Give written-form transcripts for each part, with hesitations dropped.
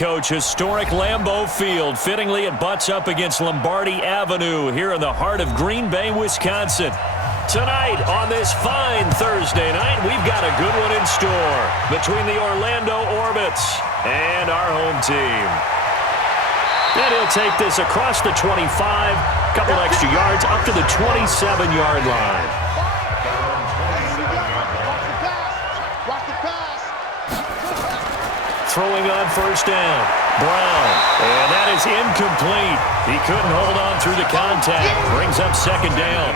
Coach, historic Lambeau Field. Fittingly, it butts up against Lombardi Avenue here in the heart of Green Bay, Wisconsin. Tonight, on this fine Thursday night, we've got a good one in store between the Orlando Orbits and our home team. And he'll take this across the 25, couple extra yards, up to the 27-yard line. Throwing on first down. Brown. And that is incomplete. He couldn't hold on through the contact. Brings up second down.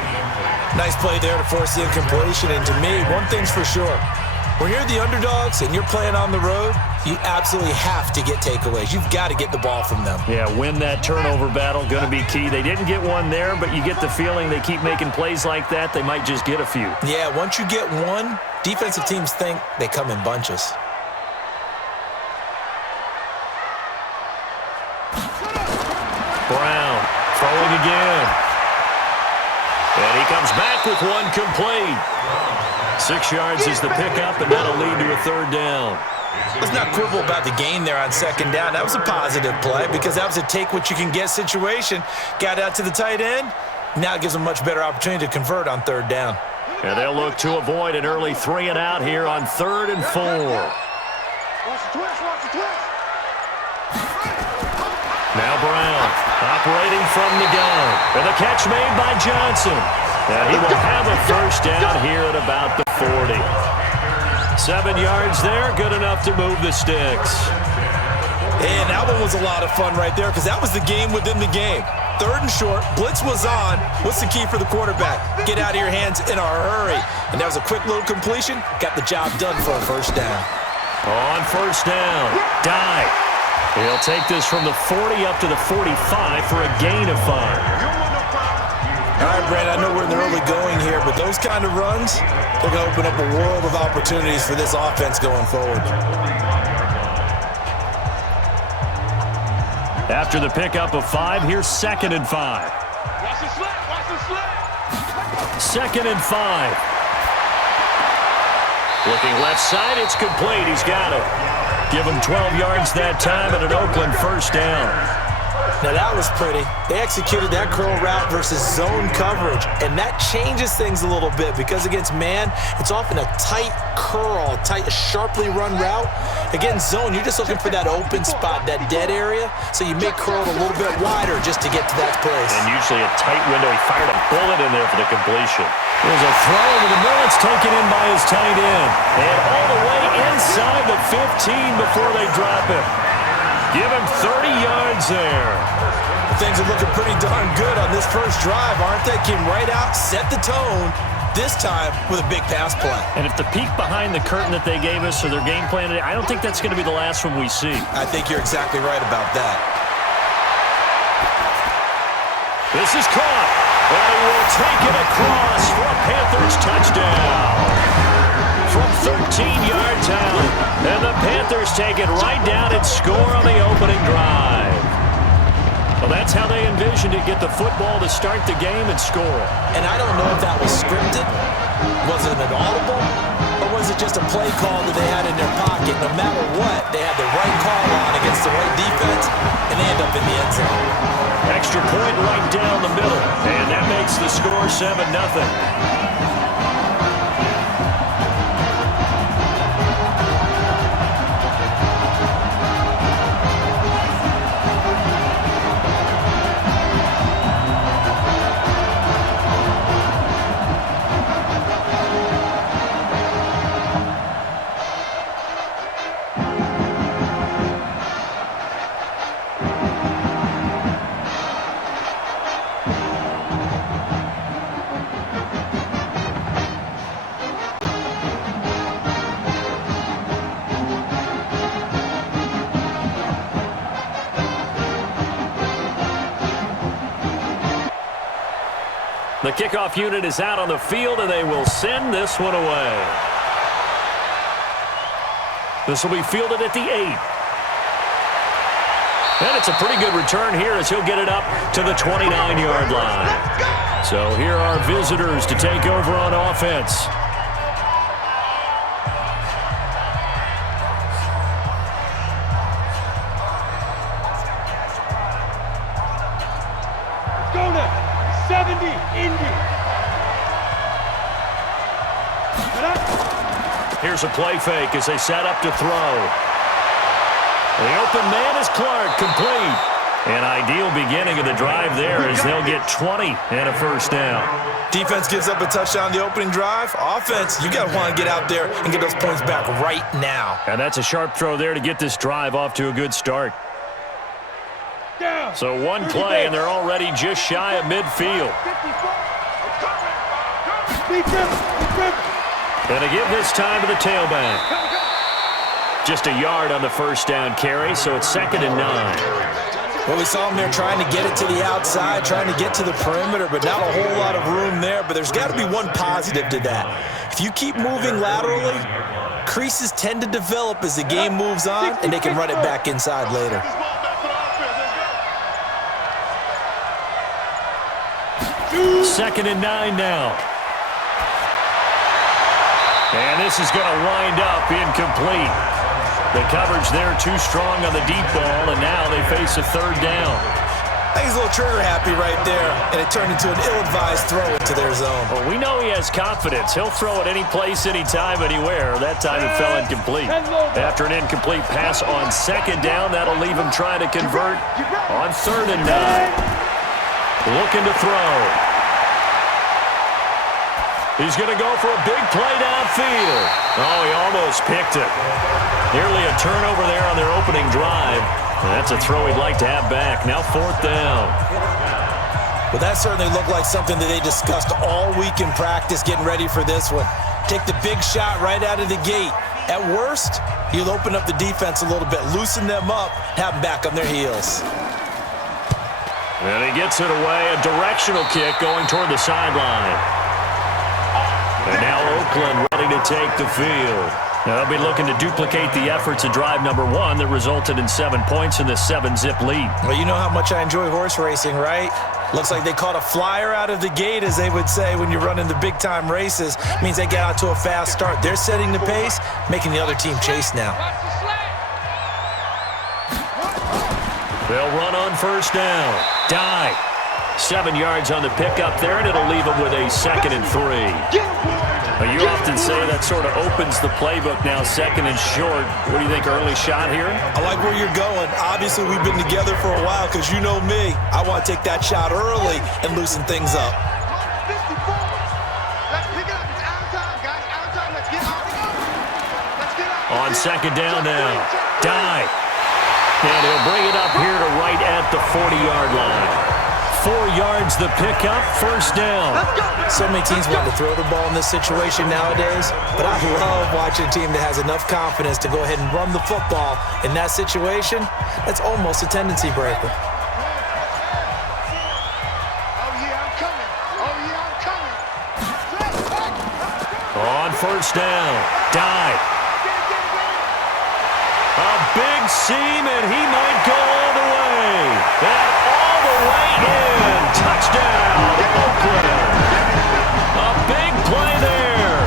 Nice play there to force the incompletion. And to me, one thing's for sure. When you're the underdogs and you're playing on the road, you absolutely have to get takeaways. You've got to get the ball from them. Yeah, win that turnover battle. Going to be key. They didn't get one there, but you get the feeling they keep making plays like that, they might just get a few. Yeah, once you get one, defensive teams think they come in bunches. Brown throwing again. And he comes back with one complete. 6 yards is the pickup, and that'll lead to a third down. Let's not quibble about the gain there on second down. That was a positive play because that was a take-what-you-can-get situation. Got out to the tight end. Now it gives them a much better opportunity to convert on third down. And they'll look to avoid an early 3-and-out here on 3rd and 4. Watch the twist, watch the twist. Now Brown operating from the gun. And the catch made by Johnson. And he will have a first down here at about the 40. 7 yards there, good enough to move the sticks. And that one was a lot of fun right there because that was the game within the game. 3rd and short, blitz was on. What's the key for the quarterback? Get out of your hands in a hurry. And that was a quick little completion. Got the job done for a first down. On first down, Dye. He'll take this from the 40 up to the 45 for a gain of 5. All right, Brad, I know we're in the early going here, but those kind of runs, they're going to open up a world of opportunities for this offense going forward. After the pickup of 5, here's 2nd and 5. Watch the slip, watch the slip. 2nd and 5. Looking left side, it's complete. He's got it. Give him 12 yards that time and an Oakland first down. Now that was pretty. They executed that curl route versus zone coverage, and that changes things a little bit because against man, it's often a tight curl, tight, sharply run route. Against zone, you're just looking for that open spot, that dead area, so you may curl it a little bit wider just to get to that place. And usually a tight window. He fired a bullet in there for the completion. There's a throw over the middle. It's taken in by his tight end. And all the way inside the 15 before they drop him. Give him 30 yards there. Things are looking pretty darn good on this first drive, aren't they? Came right out, set the tone, this time with a big pass play. And if the peek behind the curtain that they gave us or their game plan today, I don't think that's going to be the last one we see. I think you're exactly right about that. This is caught. And he will take it across for a Panthers touchdown. From 13 yards out. And the Panthers take it right down and score on the opening drive. Well, that's how they envisioned it, get the football to start the game and score. And I don't know if that was scripted, was it an audible, or was it just a play call that they had in their pocket? No matter what, they had the right call on against the right defense, and they end up in the end zone. Extra point right down the middle, and that makes the score 7-0. The kickoff unit is out on the field, and they will send this one away. This will be fielded at the 8. And it's a pretty good return here as he'll get it up to the 29-yard line. So here are visitors to take over on offense. 70, Indy. Here's a play fake as they set up to throw. The open man is Clark, complete. An ideal beginning of the drive there as they'll get 20 and a first down. Defense gives up a touchdown the opening drive. Offense, you got to want to get out there and get those points back right now. And that's a sharp throw there to get this drive off to a good start. So one play, and they're already just shy of midfield. Gonna give this time to the tailback. Just a yard on the first down carry, so it's 2nd and 9. Well, we saw him there trying to get it to the outside, trying to get to the perimeter, but not a whole lot of room there. But there's got to be one positive to that. If you keep moving laterally, creases tend to develop as the game moves on, and they can run it back inside later. 2nd and 9 now. And this is going to wind up incomplete. The coverage there too strong on the deep ball, and now they face a 3rd down. I think he's a little trigger happy right there, and it turned into an ill-advised throw into their zone. Well, we know he has confidence. He'll throw it any place, anytime, anywhere. That time it fell incomplete. After an incomplete pass on 2nd down, that'll leave him trying to convert on 3rd and 9. Looking to throw. He's going to go for a big play downfield. Oh, he almost picked it. Nearly a turnover there on their opening drive. And that's a throw he'd like to have back. Now 4th down. Well, that certainly looked like something that they discussed all week in practice getting ready for this one. Take the big shot right out of the gate. At worst, you'll open up the defense a little bit, loosen them up, have them back on their heels. And he gets it away. A directional kick going toward the sideline. And now Oakland ready to take the field. Now they'll be looking to duplicate the efforts of drive number 1 that resulted in 7 points in the 7-zip lead. Well, you know how much I enjoy horse racing, right? Looks like they caught a flyer out of the gate, as they would say when you're running the big-time races. Means they get out to a fast start. They're setting the pace, making the other team chase now. They'll run on 1st down. Dive. 7 yards on the pickup there, and it'll leave them with a 2nd and 3. You often say that sort of opens the playbook now, 2nd and short. What do you think, early shot here? I like where you're going. Obviously, we've been together for a while because you know me. I want to take that shot early and loosen things up. On 2nd down now. Dive. And he'll bring it up here to right at the 40-yard line. 4 yards the pickup, 1st down. So many teams want to throw the ball in this situation nowadays, but I love watching a team that has enough confidence to go ahead and run the football in that situation. That's almost a tendency breaker. On 1st down, dive. A big seam, and he might go all the way. And all the way in. Touchdown, Oakland. A big play there.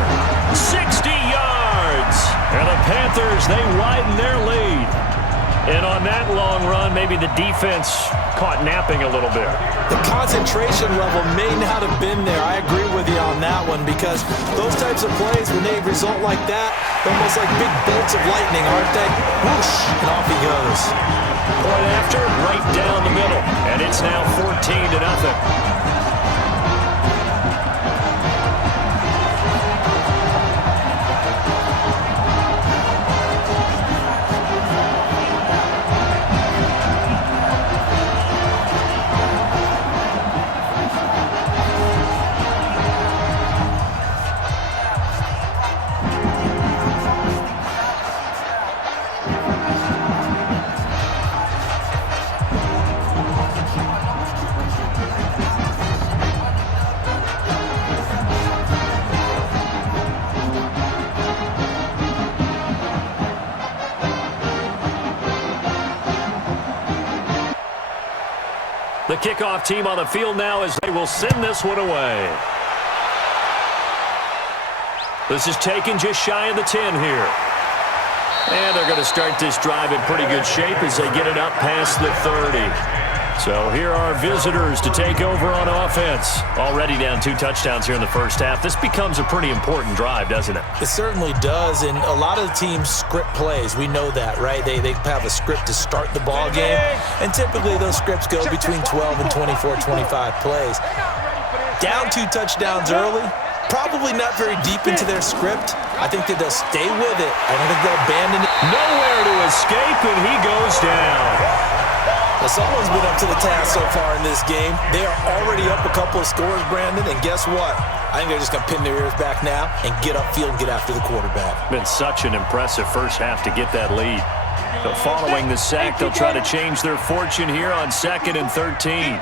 60 yards. And the Panthers, they widen their lead. And on that long run, maybe the defense caught napping a little bit. The concentration level may not have been there. I agree with you on that one, because those types of plays, when they result like that, they're almost like big bolts of lightning, aren't they? Whoosh, and off he goes. Point after, right down the middle. And it's now 14-0. The kickoff team on the field now as they will send this one away. This is taken just shy of the 10 here. And they're going to start this drive in pretty good shape as they get it up past the 30. So here are visitors to take over on offense. Already down 2 touchdowns here in the first half. This becomes a pretty important drive, doesn't it? It certainly does, and a lot of the teams script plays. We know that, right? They have a script to start the ball game, and typically those scripts go between 12 and 24, 25 plays. Down 2 touchdowns early, probably not very deep into their script. I think that they'll stay with it. I don't think they'll abandon it. Nowhere to escape, and he goes down. Well, someone's been up to the task so far in this game. They are already up a couple of scores, Brandon, and guess what? I think they're just going to pin their ears back now and get upfield and get after the quarterback. Been such an impressive first half to get that lead. But following the sack, they'll try to change their fortune here on 2nd and 13.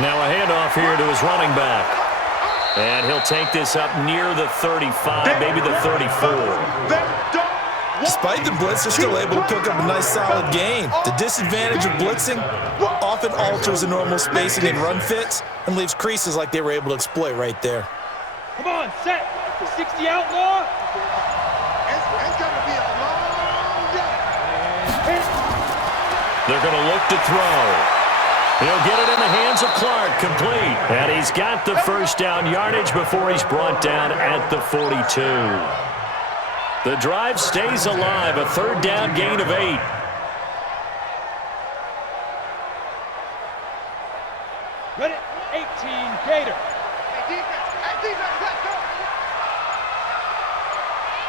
Now a handoff here to his running back. And he'll take this up near the 35, maybe the 34. Despite the blitz, they're still able to pick up a nice solid gain. The disadvantage of blitzing often alters the normal spacing and run fits and leaves creases like they were able to exploit right there. Come on, set. 60 outlaw. It's going to be a long day. They're going to look to throw. He'll get it in the hands of Clark, complete. And he's got the first down yardage before he's brought down at the 42. The drive stays alive, a 3rd down gain of 8. Ready, 18, Gator. Hey, defense, let's go.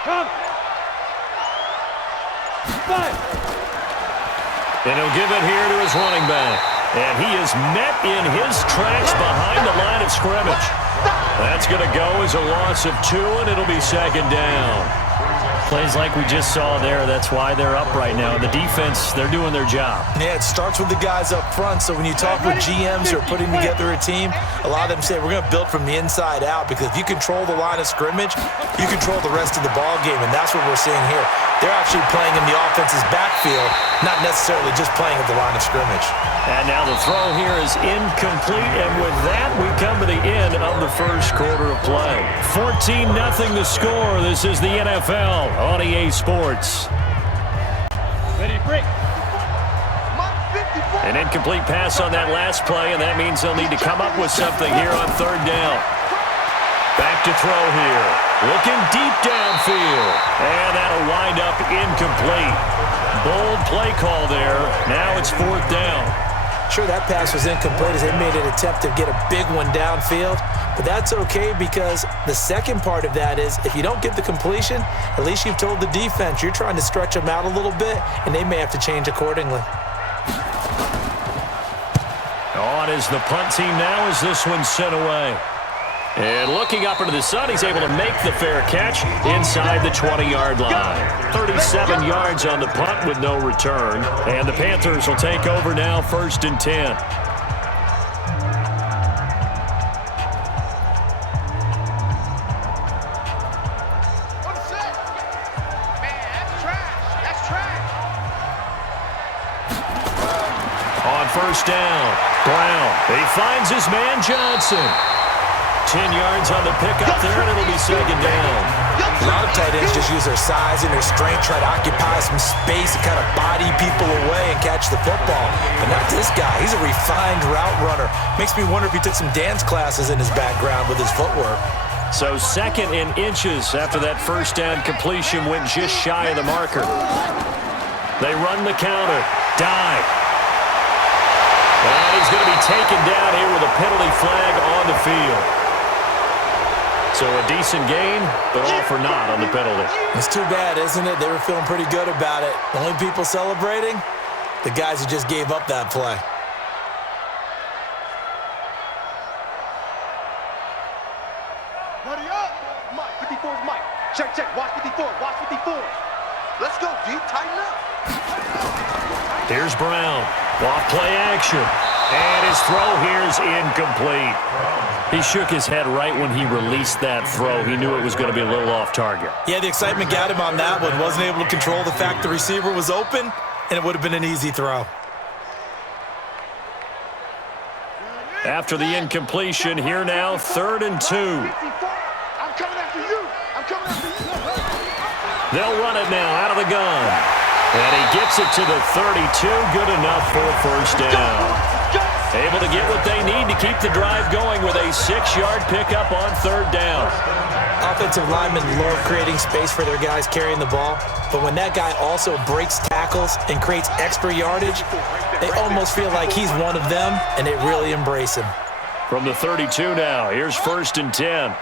Come. 5. And he'll give it here to his running back. And he is met in his tracks behind the line of scrimmage. That's going to go as a loss of 2, and it'll be 2nd down. Plays like we just saw there, that's why they're up right now. The defense, they're doing their job. Yeah, it starts with the guys up front. So when you talk with GMs who are putting together a team, a lot of them say we're going to build from the inside out, because if you control the line of scrimmage, you control the rest of the ball game, and that's what we're seeing here. They're actually playing in the offense's backfield, not necessarily just playing at the line of scrimmage. And now the throw here is incomplete, and with that, we come to the end of the first quarter of play. 14-0 the score. This is the NFL on EA Sports. Ready to break. An incomplete pass on that last play, and that means they'll need to come up with something here on 3rd down. Back to throw here. Looking deep downfield. And that'll wind up incomplete. Bold play call there. Now it's 4th down. Sure, that pass was incomplete as they made an attempt to get a big one downfield, but that's okay, because the second part of that is if you don't get the completion, at least you've told the defense you're trying to stretch them out a little bit, and they may have to change accordingly. On is the punt team now as this one's sent away. And looking up into the sun, he's able to make the fair catch inside the 20-yard line. 37 yards on the punt with no return. And the Panthers will take over now, 1st and 10. On 1st down, Brown. He finds his man Johnson. 10 yards on the pickup there, and it'll be 2nd down. A lot of tight ends just use their size and their strength, try to occupy some space and kind of body people away and catch the football. But not this guy. He's a refined route runner. Makes me wonder if he took some dance classes in his background with his footwork. So 2nd in inches after that 1st down completion went just shy of the marker. They run the counter. Dive. And he's going to be taken down here with a penalty flag on the field. So a decent gain, but all for naught on the penalty. It's too bad, isn't it? They were feeling pretty good about it. The only people celebrating, the guys who just gave up that play. Ready up. Mike, 54 is Mike. Check, check. Watch 54. Watch 54. Let's go, D. Tighten up. Here's Brown. Off play action. And his throw here is incomplete. He shook his head right when he released that throw. He knew it was going to be a little off target. Yeah, the excitement got him on that one. Wasn't able to control the fact the receiver was open, and it would have been an easy throw. After the incompletion, here now, 3rd and 2. I'm coming after you. I'm coming after you. They'll run it now out of the gun. And he gets it to the 32. Good enough for a first down. Able to get what they need to keep the drive going with a 6-yard pickup on third down. Offensive linemen love creating space for their guys carrying the ball, but when that guy also breaks tackles and creates extra yardage, they almost feel like he's one of them, and they really embrace him. From the 32 now, here's 1st and 10.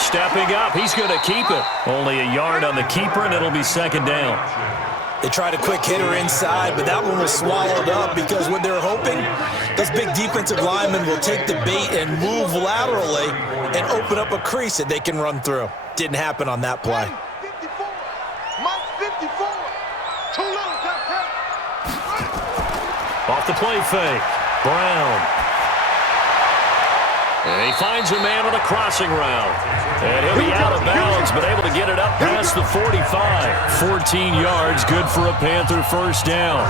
Stepping up, he's going to keep it. Only a yard on the keeper, and it'll be 2nd down. They tried a quick hitter inside, but that one was swallowed up because what they're hoping, those big defensive linemen will take the bait and move laterally and open up a crease that they can run through. Didn't happen on that play. 54. Mike 54. Too little, Pat. Off the play fake. Brown. And he finds a man on a crossing route. And he'll be out of bounds, but able to get it up past the 45. 14 yards, good for a Panther first down.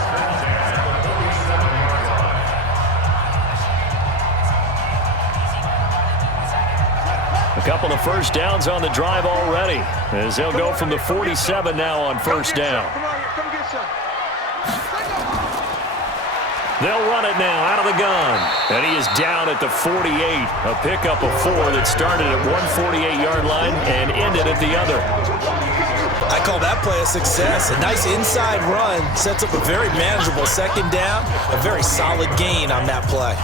A couple of first downs on the drive already, as they'll go from the 47 now on first down. Come get some. They'll run it now out of the gun. And he is down at the 48. A pickup of 4 that started at one 48-yard line and ended at the other. I call that play a success. A nice inside run sets up a very manageable 2nd down. A very solid gain on that play.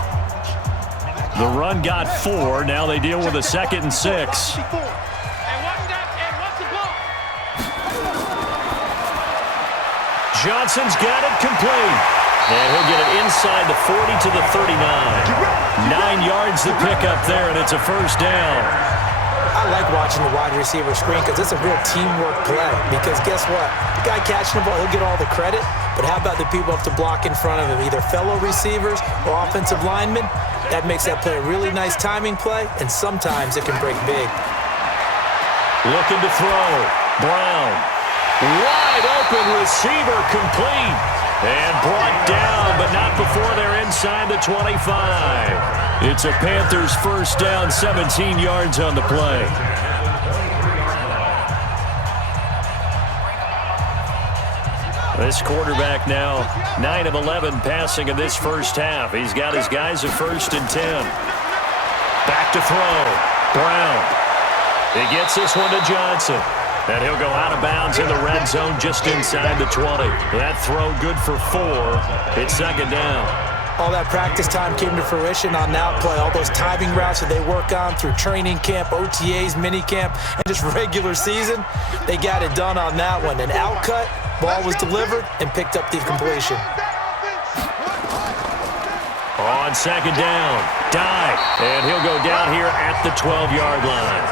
The run got 4. Now they deal with a 2nd and 6. Johnson's got it complete. And he'll get it inside the 40 to the 39. 9 yards to pick up there, and it's a first down. I like watching the wide receiver screen because it's a real teamwork play. Because guess what? The guy catching the ball, he'll get all the credit. But how about the people up to block in front of him, either fellow receivers or offensive linemen? That makes that play a really nice timing play, and sometimes it can break big. Looking to throw. Brown. Wide open receiver complete. And brought down, but not before they're inside the 25. It's a Panthers first down, 17 yards on the play. This quarterback now 9 of 11 passing in this first half. He's got his guys at 1st and 10. Back to throw. Brown. He gets this one to Johnson. And he'll go out of bounds in the red zone just inside the 20. That throw good for 4. It's 2nd down. All that practice time came to fruition on that play. All those timing routes that they work on through training camp, OTAs, minicamp, and just regular season, they got it done on that one. An outcut, ball was delivered, and picked up the completion. On 2nd down, dive, and he'll go down here at the 12-yard line.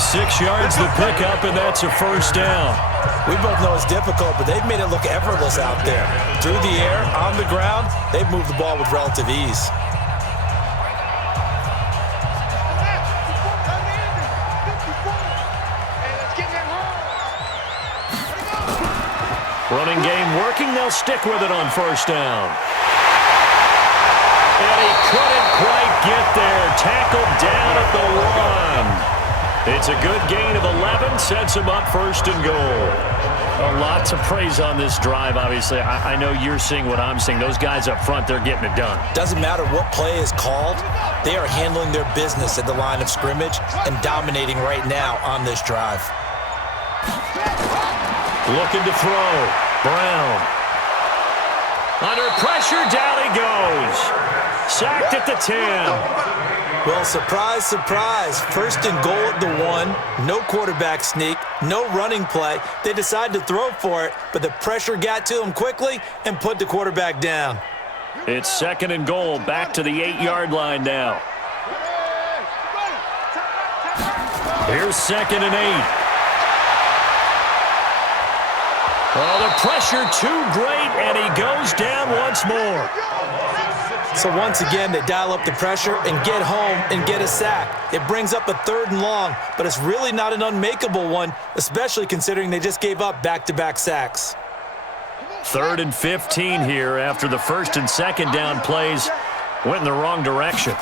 6 yards the pickup, and that's a first down. We both know it's difficult, but they've made it look effortless out there. Through the air, on the ground, they've moved the ball with relative ease. Running game working. They'll stick with it on first down. And he couldn't quite get there. Tackled down at the 1. It's a good gain of 11, sets him up 1st and goal. Lots of praise on this drive, obviously. I know you're seeing what I'm seeing. Those guys up front, they're getting it done. Doesn't matter what play is called. They are handling their business at the line of scrimmage and dominating right now on this drive. Looking to throw. Brown. Under pressure, down he goes. Sacked at the 10. Well, surprise, surprise. 1st and goal at the 1. No quarterback sneak. No running play. They decided to throw for it, but the pressure got to them quickly and put the quarterback down. It's 2nd and goal. Back to the 8-yard line now. Here's 2nd and 8. Oh, the pressure too great, and he goes down once more. So once again, they dial up the pressure and get home and get a sack. It brings up a 3rd and long, but it's really not an unmakeable one, especially considering they just gave up back-to-back sacks. 3rd and 15 here after the 1st and 2nd down plays went in the wrong direction.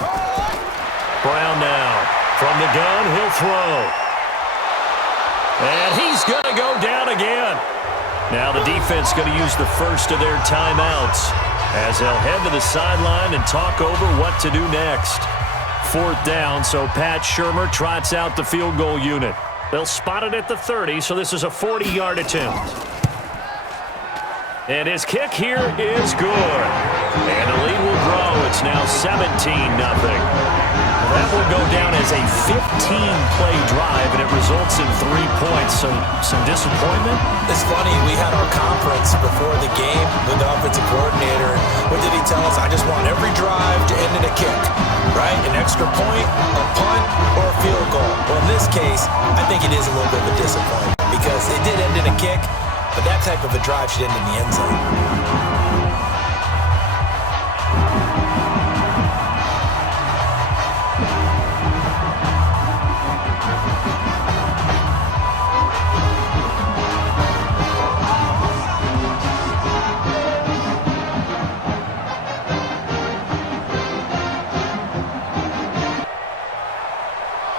Brown now. From the gun, he'll throw. And he's going to go down again. Now the defense going to use the first of their timeouts as they'll head to the sideline and talk over what to do next. 4th down, so Pat Shurmur trots out the field goal unit. They'll spot it at the 30, so this is a 40-yard attempt. And his kick here is good. And the lead will grow. It's now 17-0. That will go down as a 15-play drive, and it results in 3 points. So some disappointment? It's funny, we had our conference before the game with the offensive coordinator. What did he tell us? I just want every drive to end in a kick, right? An extra point, a punt, or a field goal. Well, in this case, I think it is a little bit of a disappointment because it did end in a kick, but that type of a drive should end in the end zone.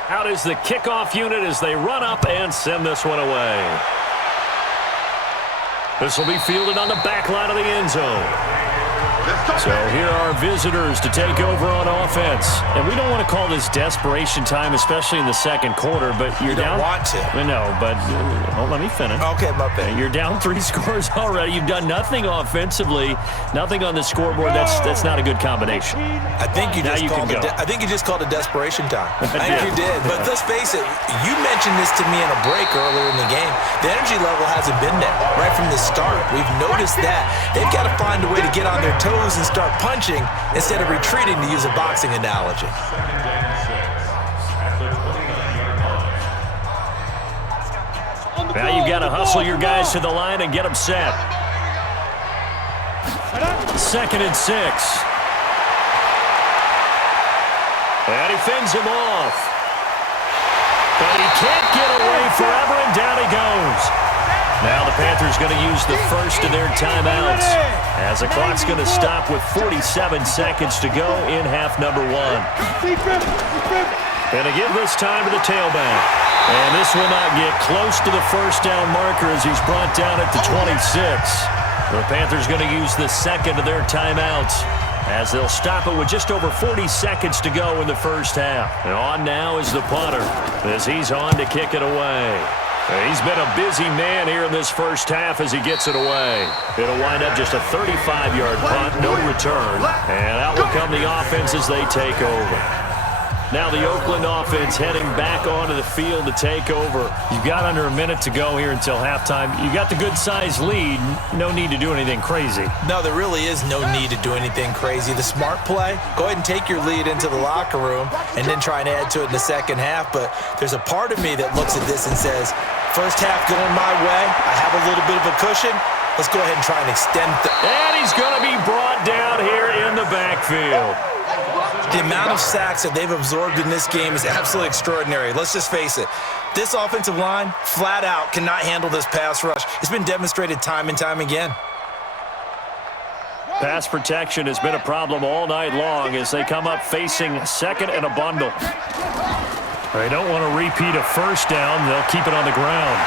Out is the kickoff unit as they run up and send this one away. This will be fielded on the back line of the end zone. So here are visitors to take over on offense. And we don't want to call this desperation time, especially in the second quarter, but you're down. You don't want to. No, but let me finish. Okay, my bad. You're down 3 scores already. You've done nothing offensively, nothing on the scoreboard. That's not a good combination. I think you just called it desperation time. I think you did. But let's face it, you mentioned this to me in a break earlier in the game. The energy level hasn't been there right from the start. We've noticed that. They've got to find a way to get on their toes and start punching instead of retreating, to use a boxing analogy. Now you've got to hustle your guys to the line and get them set. 2nd and 6. And he fends him off. But he can't get away forever, and down he goes. Now the Panthers going to use the first of their timeouts as the clock's going to stop with 47 seconds to go in half number 1. Going to give this time to the tailback. And this will not get close to the first down marker as he's brought down at the 26. The Panthers going to use the second of their timeouts as they'll stop it with just over 40 seconds to go in the first half. And on now is the punter as he's on to kick it away. He's been a busy man here in this first half as he gets it away. It'll wind up just a 35-yard punt, no return. And out will come the offense as they take over. Now the Oakland offense heading back onto the field to take over. You've got under a minute to go here until halftime. You got the good-sized lead. No need to do anything crazy. No, there really is no need to do anything crazy. The smart play, go ahead and take your lead into the locker room and then try and add to it in the second half. But there's a part of me that looks at this and says, first half going my way. I have a little bit of a cushion. Let's go ahead and try and extend. And he's going to be brought down here in the backfield. The amount of sacks that they've absorbed in this game is absolutely extraordinary. Let's just face it. This offensive line, flat out, cannot handle this pass rush. It's been demonstrated time and time again. Pass protection has been a problem all night long as they come up facing second and a bundle. They don't want to repeat a first down. They'll keep it on the ground.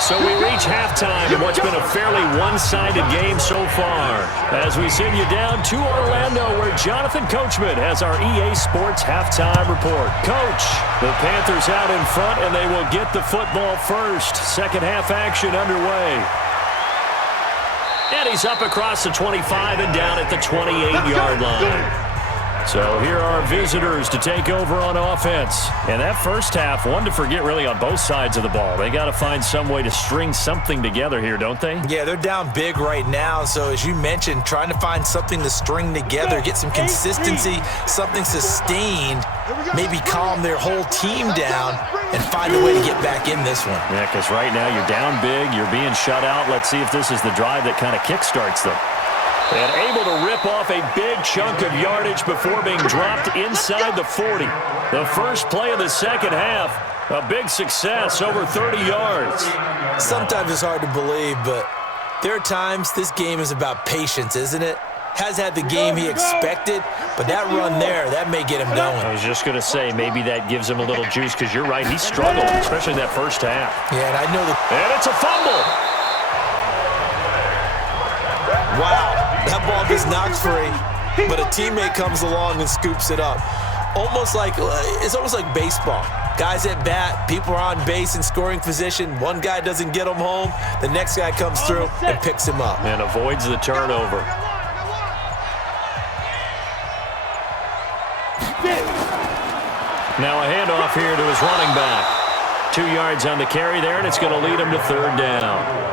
So we reach halftime in what's been a fairly one-sided game so far. As we send you down to Orlando, where Jonathan Coachman has our EA Sports halftime report. Coach, the Panthers out in front, and they will get the football first. Second half action underway. And he's up across the 25 and down at the 28-yard line. So here are visitors to take over on offense. And that first half, one to forget really on both sides of the ball. They got to find some way to string something together here, don't they? Yeah, they're down big right now. So as you mentioned, trying to find something to string together, get some consistency, something sustained, maybe calm their whole team down and find a way to get back in this one. Yeah, because right now you're down big, you're being shut out. Let's see if this is the drive that kind of kickstarts them. And able to rip off a big chunk of yardage before being dropped inside the 40. The first play of the second half, a big success, over 30 yards. Sometimes it's hard to believe, but there are times this game is about patience, isn't it? Has had the game he expected, but that run there, that may get him going. I was just going to say, maybe that gives him a little juice, because you're right, he struggled, especially that first half. Yeah, and I know that. And it's a fumble. Wow, that ball gets knocked free, but a teammate comes along and scoops it up. It's almost like baseball. Guys at bat, people are on base in scoring position. One guy doesn't get him home. The next guy comes through and picks him up. And avoids the turnover. Now a handoff here to his running back. 2 yards on the carry there, and it's going to lead him to third down.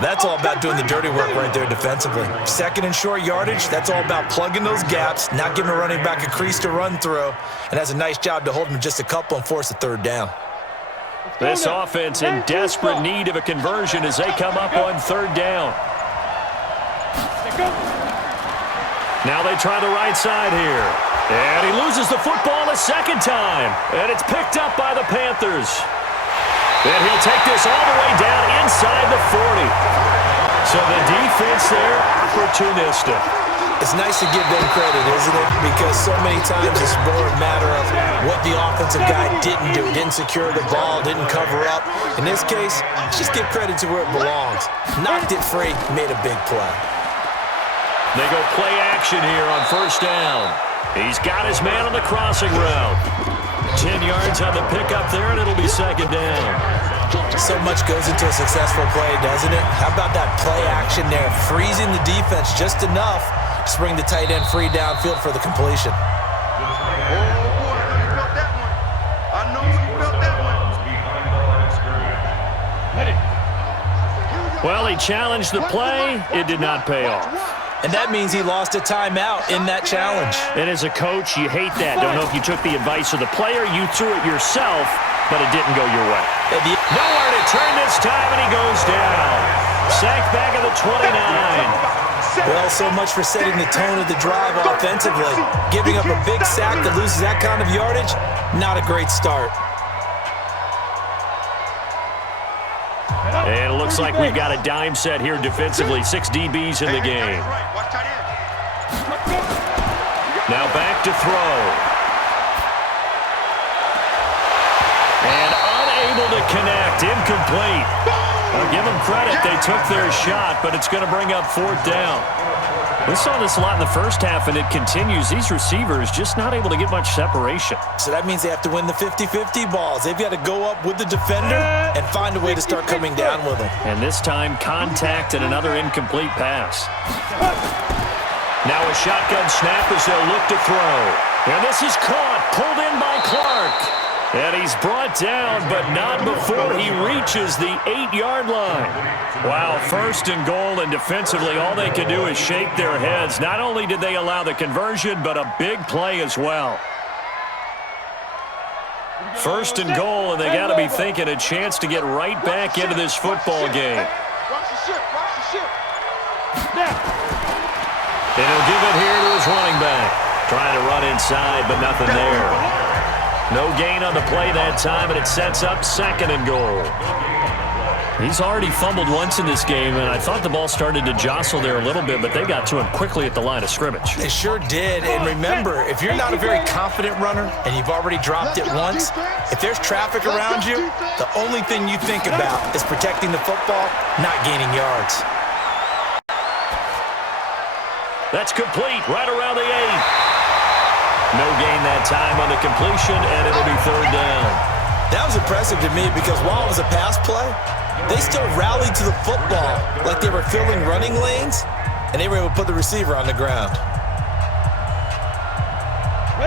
That's all about doing the dirty work right there defensively. Second and short yardage, that's all about plugging those gaps, not giving a running back a crease to run through, and has a nice job to hold him just a couple and force a third down. This offense in desperate need of a conversion as they come up on third down. Now they try the right side here. And he loses the football a second time. And it's picked up by the Panthers. And he'll take this all the way down inside the 40. So the defense there, opportunistic. It's nice to give them credit, isn't it? Because so many times it's more a matter of what the offensive guy didn't do. Didn't secure the ball, didn't cover up. In this case, just give credit to where it belongs. Knocked it free, made a big play. They go play action here on first down. He's got his man on the crossing route. 10 yards on the pickup there, and it'll be second down. So much goes into a successful play, doesn't it? How about that play action there? Freezing the defense just enough to bring the tight end free downfield for the completion. Well, he challenged the play. It did not pay off. And that means he lost a timeout in that challenge. And as a coach, you hate that. Don't know if you took the advice of the player, you threw it yourself, but it didn't go your way. Nowhere to turn this time, and he goes down. Sacked back at the 29. Well, so much for setting the tone of the drive offensively. Giving up a big sack that loses that kind of yardage, not a great start. And it looks like we've got a dime set here defensively. 6 DBs in the game. Now back to throw. And unable to connect. Incomplete. I'll give them credit. They took their shot, but it's going to bring up fourth down. We saw this a lot in the first half, and it continues. These receivers just not able to get much separation. So that means they have to win the 50-50 balls. They've got to go up with the defender and find a way to start coming down with them. And this time, contact and another incomplete pass. Now a shotgun snap as they'll look to throw. And this is caught, pulled in by Clark. And he's brought down, but not before he reaches the 8-yard line. Wow, first and goal, and defensively, all they can do is shake their heads. Not only did they allow the conversion, but a big play as well. First and goal, and they got to be thinking a chance to get right back into this football game. And he'll give it here to his running back. Trying to run inside, but nothing there. No gain on the play that time, and it sets up second and goal. He's already fumbled once in this game, and I thought the ball started to jostle there a little bit, but they got to him quickly at the line of scrimmage. They sure did, and remember, if you're not a very confident runner and you've already dropped it once, if there's traffic around you, the only thing you think about is protecting the football, not gaining yards. That's complete, right around the 8. No gain that time on the completion, and it'll be third down. That was impressive to me because while it was a pass play, they still rallied to the football like they were filling running lanes, and they were able to put the receiver on the ground.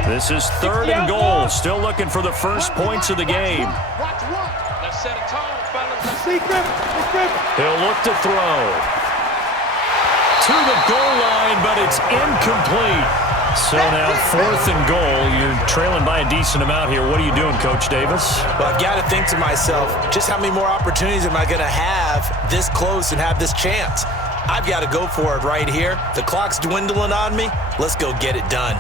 This is third and goal. Still looking for the first points of the game. Let's set a tone, fellas. He'll look to throw. To the goal line, but it's incomplete. So now fourth and goal. You're trailing by a decent amount here. What are you doing, Coach Davis? Well, I've got to think to myself, just how many more opportunities am I going to have this close and have this chance? I've got to go for it right here. The clock's dwindling on me. Let's go get it done.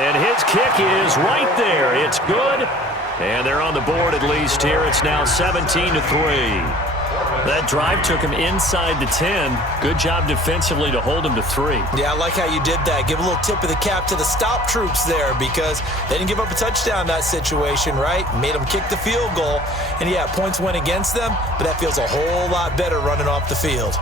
And his kick is right there. It's good. And they're on the board at least here. It's now 17-3. That drive took him inside the 10. Good job defensively to hold him to 3. Yeah, I like how you did that. Give a little tip of the cap to the stop troops there because they didn't give up a touchdown in that situation, right? Made them kick the field goal. And, yeah, points went against them, but that feels a whole lot better running off the field.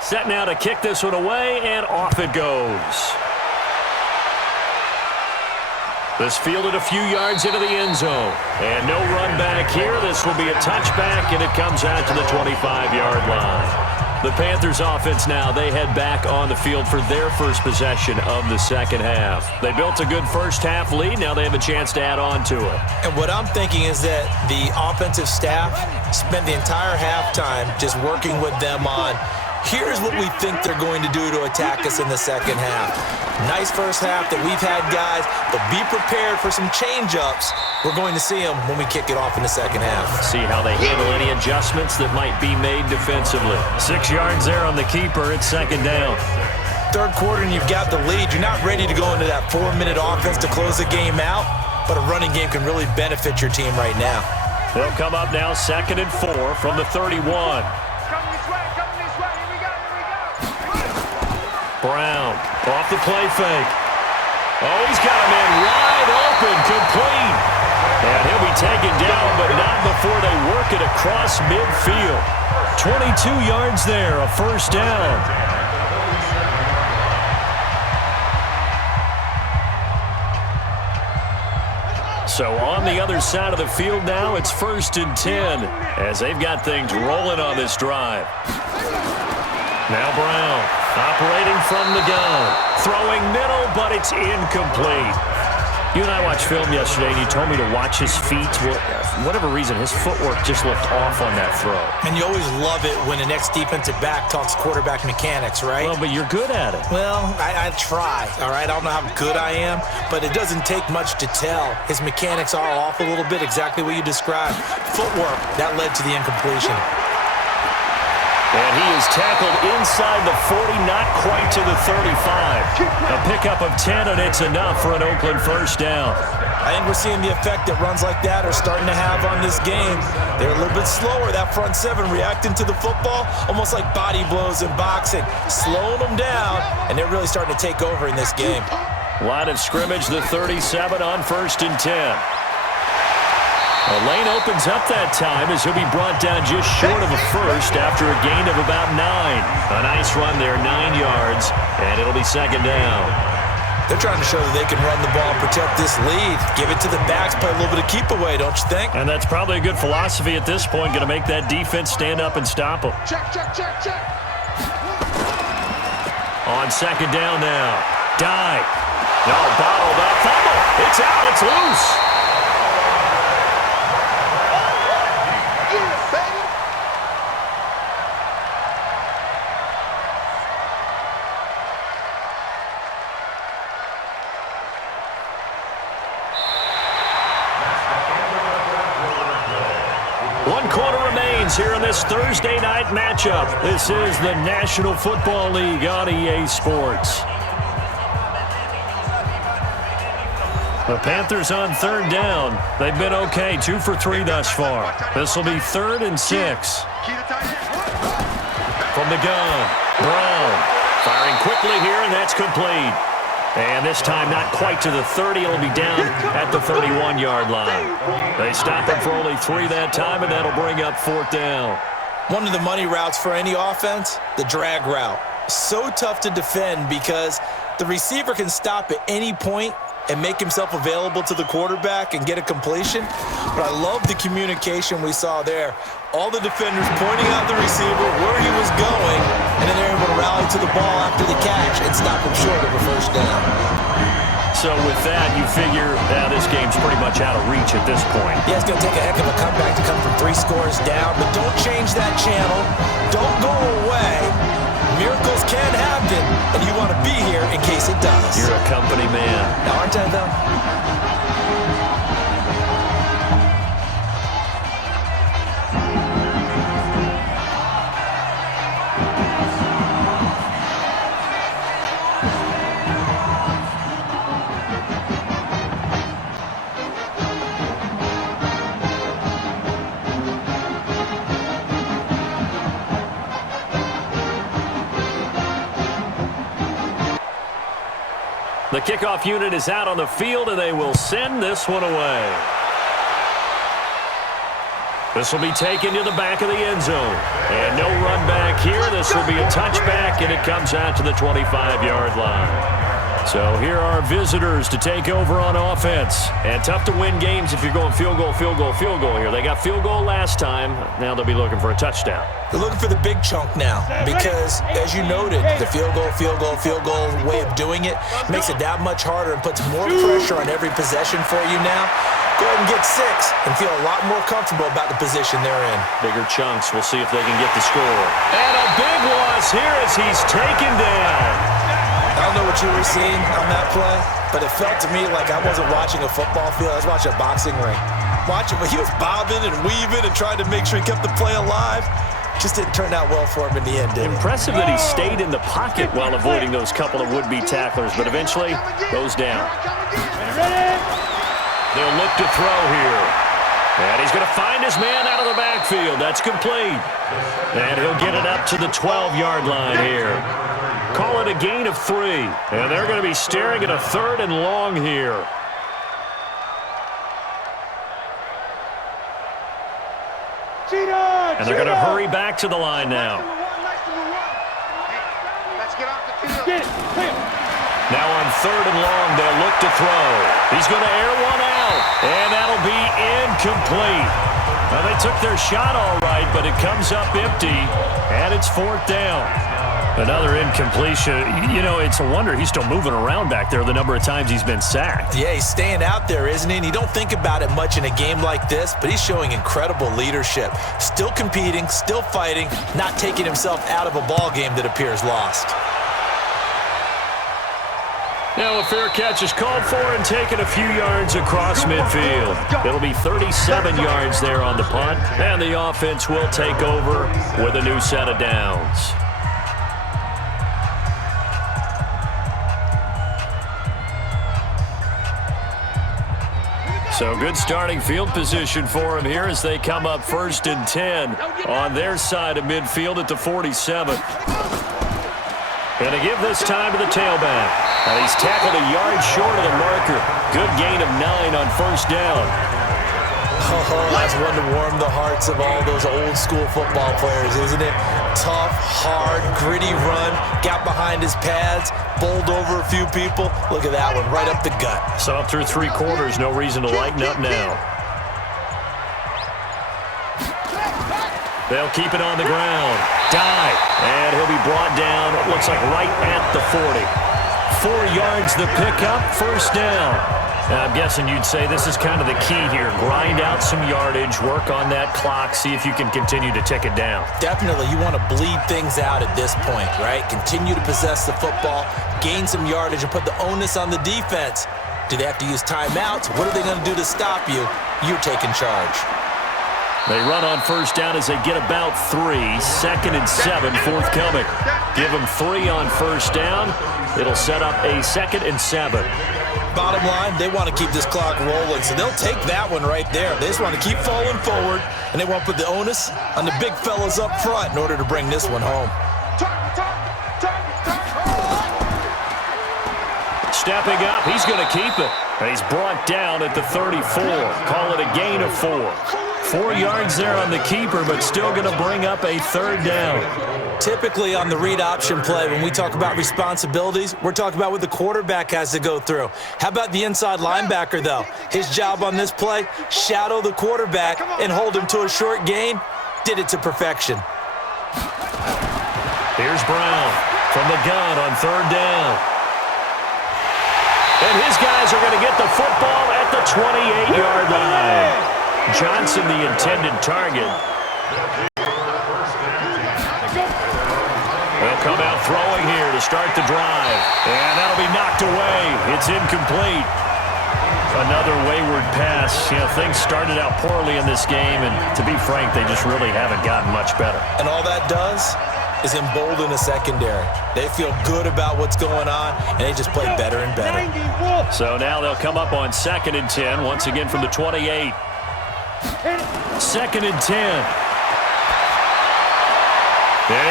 Set now to kick this one away, and off it goes. This fielded a few yards into the end zone. And no run back here. This will be a touchback, and it comes out to the 25-yard line. The Panthers offense now, they head back on the field for their first possession of the second half. They built a good first half lead. Now they have a chance to add on to it. And what I'm thinking is that the offensive staff spent the entire halftime just working with them on here's what we think they're going to do to attack us in the second half. Nice first half that we've had, guys, but be prepared for some change-ups. We're going to see them when we kick it off in the second half. See how they handle any adjustments that might be made defensively. 6 yards there on the keeper. It's second down. Third quarter and you've got the lead. You're not ready to go into that 4-minute offense to close the game out, but a running game can really benefit your team right now. They'll come up now 2nd and 4 from the 31. Brown off the play fake. Oh, he's got a man wide open, complete. And he'll be taken down, but not before they work it across midfield. 22 yards there, a first down. So on the other side of the field now, it's 1st and 10 as they've got things rolling on this drive. Now Brown operating from the gun. Throwing middle, but it's incomplete. You and I watched film yesterday, and you told me to watch his feet. Well, for whatever reason, his footwork just looked off on that throw. And you always love it when an ex-defensive back talks quarterback mechanics, right? Well, but you're good at it. Well, I try, all right? I don't know how good I am, but it doesn't take much to tell. His mechanics are off a little bit, exactly what you described. Footwork, that led to the incompletion. And he is tackled inside the 40, not quite to the 35. A pickup of 10, and it's enough for an Oakland first down. I think we're seeing the effect that runs like that are starting to have on this game. They're a little bit slower, that front seven, reacting to the football, almost like body blows in boxing, slowing them down, and they're really starting to take over in this game. Line of scrimmage, the 37 on 1st and 10. A lane opens up that time as he'll be brought down just short of a first after a gain of about 9. A nice run there, 9 yards, and it'll be second down. They're trying to show that they can run the ball and protect this lead. Give it to the backs, play a little bit of keep away, don't you think? And that's probably a good philosophy at this point, going to make that defense stand up and stop them. Check. On second down now. Dive. No, bottled up. Fumble. It's out. It's loose. Here in this Thursday night matchup. This is the National Football League on EA Sports. The Panthers on third down. They've been okay, 2 for 3 thus far. This will be 3rd and 6. From the gun, Brown firing quickly here, and that's complete. And this time not quite to the 30. It'll be down at the 31-yard line. They stop him for only 3 that time, and that'll bring up 4th down. One of the money routes for any offense, the drag route. So tough to defend because the receiver can stop at any point and make himself available to the quarterback and get a completion. But I love the communication we saw there. All the defenders pointing out the receiver, where he was going, and then they're able to rally to the ball after the catch and stop him short of a first down. So with that, you figure this game's pretty much out of reach at this point. Yeah, it's going to take a heck of a comeback to come from 3 scores down, but don't change that channel. Don't go away. Miracles can happen, and you want to be here in case it does. You're a company man. Now, aren't I, though? The kickoff unit is out on the field, and they will send this one away. This will be taken to the back of the end zone. And no run back here. This will be a touchback, and it comes out to the 25-yard line. So here are visitors to take over on offense. And tough to win games if you're going field goal, field goal, field goal here. They got field goal last time. Now they'll be looking for a touchdown. They're looking for the big chunk now because, as you noted, the field goal way of doing it makes it that much harder and puts more pressure on every possession for you now. Go ahead and get 6 and feel a lot more comfortable about the position they're in. Bigger chunks. We'll see if they can get the score. And a big loss here as he's taken down. I don't know what you were seeing on that play, but it felt to me like I wasn't watching a football field. I was watching a boxing ring. He was bobbing and weaving and trying to make sure he kept the play alive. Just didn't turn out well for him in the end, did it? Impressive that he stayed in the pocket while avoiding those couple of would-be tacklers, but eventually goes down. They'll look to throw here. And he's going to find his man out of the backfield. That's complete. And he'll get it up to the 12-yard line here. Call it a gain of 3. And they're going to be staring at a 3rd and long here. And they're going to hurry back to the line now. Let's get off the field. Now on 3rd and long, they'll look to throw. He's going to air one out, and that'll be incomplete. Now, they took their shot all right, but it comes up empty, and it's 4th down. Another incompletion. You know, it's a wonder he's still moving around back there the number of times he's been sacked. Yeah, he's staying out there, isn't he? And you don't think about it much in a game like this, but he's showing incredible leadership. Still competing, still fighting, not taking himself out of a ball game that appears lost. Now a fair catch is called for and taken a few yards across midfield. It'll be 37 yards there on the punt, and the offense will take over with a new set of downs. So good starting field position for him here as they come up 1st and 10 on their side of midfield at the 47. And to give this time to the tailback. And he's tackled a yard short of the marker. Good gain of 9 on 1st down. Oh, that's one to warm the hearts of all those old-school football players, isn't it? Tough, hard, gritty run. Got behind his pads, bowled over a few people. Look at that one, right up the gut. So up through 3 quarters, no reason to lighten up now. They'll keep it on the ground. Dive. And he'll be brought down, it looks like right at the 40. 4 yards the pickup, 1st down. Now, I'm guessing you'd say this is kind of the key here. Grind out some yardage, work on that clock, see if you can continue to tick it down. Definitely, you want to bleed things out at this point, right? Continue to possess the football, gain some yardage, and put the onus on the defense. Do they have to use timeouts? What are they going to do to stop you? You're taking charge. They run on 1st down as they get about 3. 2nd and 7 forthcoming. Give them 3 on 1st down. It'll set up a 2nd and 7. Bottom line, they want to keep this clock rolling, so they'll take that one right there. They just want to keep falling forward, and they want to put the onus on the big fellas up front in order to bring this one home. Stepping up, he's going to keep it. And he's brought down at the 34. Call it a gain of 4. 4 yards there on the keeper, but still going to bring up a 3rd down. Typically on the read option play, when we talk about responsibilities, we're talking about what the quarterback has to go through. How about the inside linebacker, though? His job on this play, shadow the quarterback and hold him to a short gain. Did it to perfection. Here's Brown from the gun on 3rd down. And his guys are going to get the football at the 28-yard line. Johnson, the intended target. They'll come out throwing here to start the drive. And that'll be knocked away. It's incomplete. Another wayward pass. You know, things started out poorly in this game, and to be frank, they just really haven't gotten much better. And all that does is embolden the secondary. They feel good about what's going on, and they just play better and better. So now they'll come up on 2nd and 10, once again from the 28. 2nd and 10.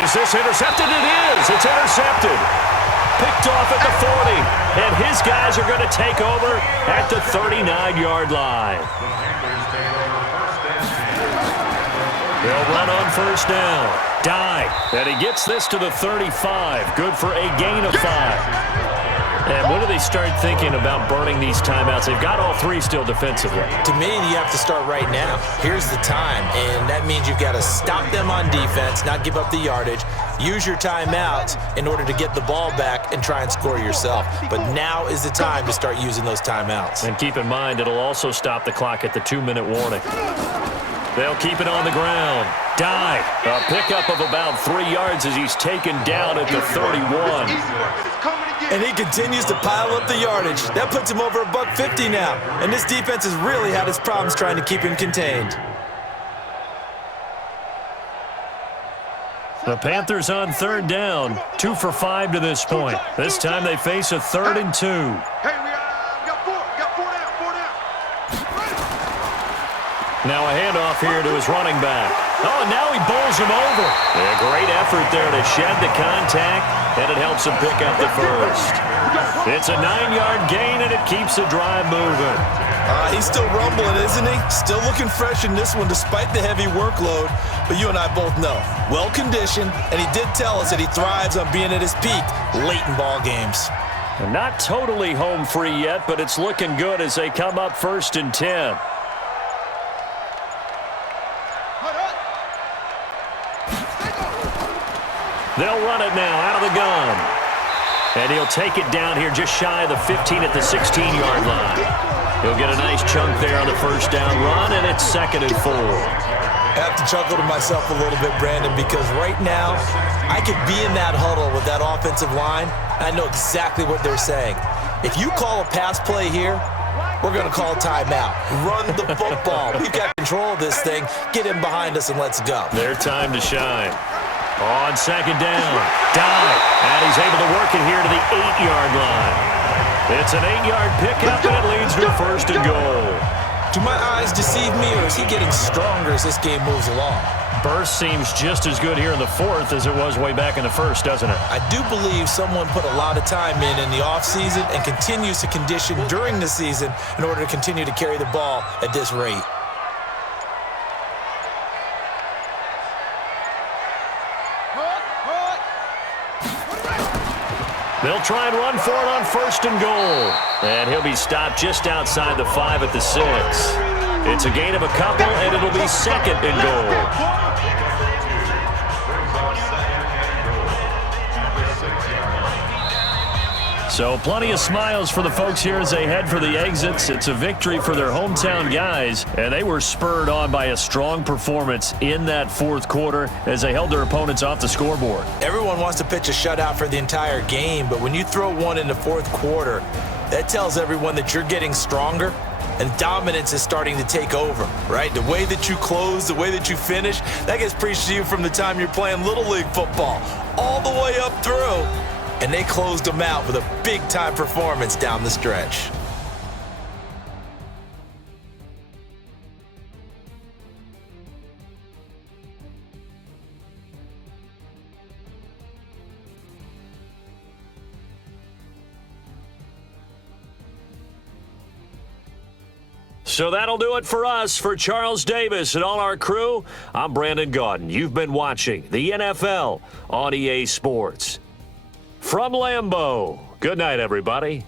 Is this intercepted? It is. It's intercepted. Picked off at the 40. And his guys are going to take over at the 39-yard line. They'll run on 1st down. Dive. And he gets this to the 35. Good for a gain of 5. And when do they start thinking about burning these timeouts? They've got all 3 still defensively. To me, you have to start right now. Here's the time, and that means you've got to stop them on defense, not give up the yardage, use your timeouts in order to get the ball back and try and score yourself. But now is the time to start using those timeouts. And keep in mind, it'll also stop the clock at the 2-minute warning. They'll keep it on the ground. Dive. A pickup of about 3 yards as he's taken down at the 31. And he continues to pile up the yardage. That puts him over $150 now. And this defense has really had its problems trying to keep him contained. The Panthers on 3rd down. 2 for 5 to this point. This time they face a 3rd and 2. Hey, we got 4 down. Now a handoff here to his running back. Oh, and now he bowls him over. A great effort there to shed the contact, and it helps him pick up the 1st. It's a 9-yard gain, and it keeps the drive moving. He's still rumbling, isn't he? Still looking fresh in this one despite the heavy workload. But you and I both know, well-conditioned, and he did tell us that he thrives on being at his peak late in ball games. Not totally home free yet, but it's looking good as they come up 1st and 10. They'll run it now out of the gun. And he'll take it down here just shy of the 15 at the 16-yard line. He'll get a nice chunk there on the 1st down run, and it's 2nd and 4. I have to chuckle to myself a little bit, Brandon, because right now I could be in that huddle with that offensive line. I know exactly what they're saying. If you call a pass play here, we're going to call a timeout. Run the football. We've got control of this thing. Get him behind us and let's go. Their time to shine. On 2nd down, dive, and he's able to work it here to the 8-yard line. It's an 8-yard pickup, and it leads to 1st and goal. Do my eyes deceive me, or is he getting stronger as this game moves along? Burst seems just as good here in the 4th as it was way back in the 1st, doesn't it? I do believe someone put a lot of time in the offseason and continues to condition during the season in order to continue to carry the ball at this rate. They'll try and run for it on 1st and goal. And he'll be stopped just outside the 5 at the 6. It's a gain of a couple, and it'll be 2nd and goal. So plenty of smiles for the folks here as they head for the exits. It's a victory for their hometown guys, and they were spurred on by a strong performance in that 4th quarter as they held their opponents off the scoreboard. Everyone wants to pitch a shutout for the entire game, but when you throw one in the 4th quarter, that tells everyone that you're getting stronger and dominance is starting to take over, right? The way that you close, the way that you finish, that gets preached to you from the time you're playing Little League football all the way up through. And they closed them out with a big-time performance down the stretch. So that'll do it for us. For Charles Davis and all our crew, I'm Brandon Gaudin. You've been watching the NFL on EA Sports. From Lambeau, good night, everybody.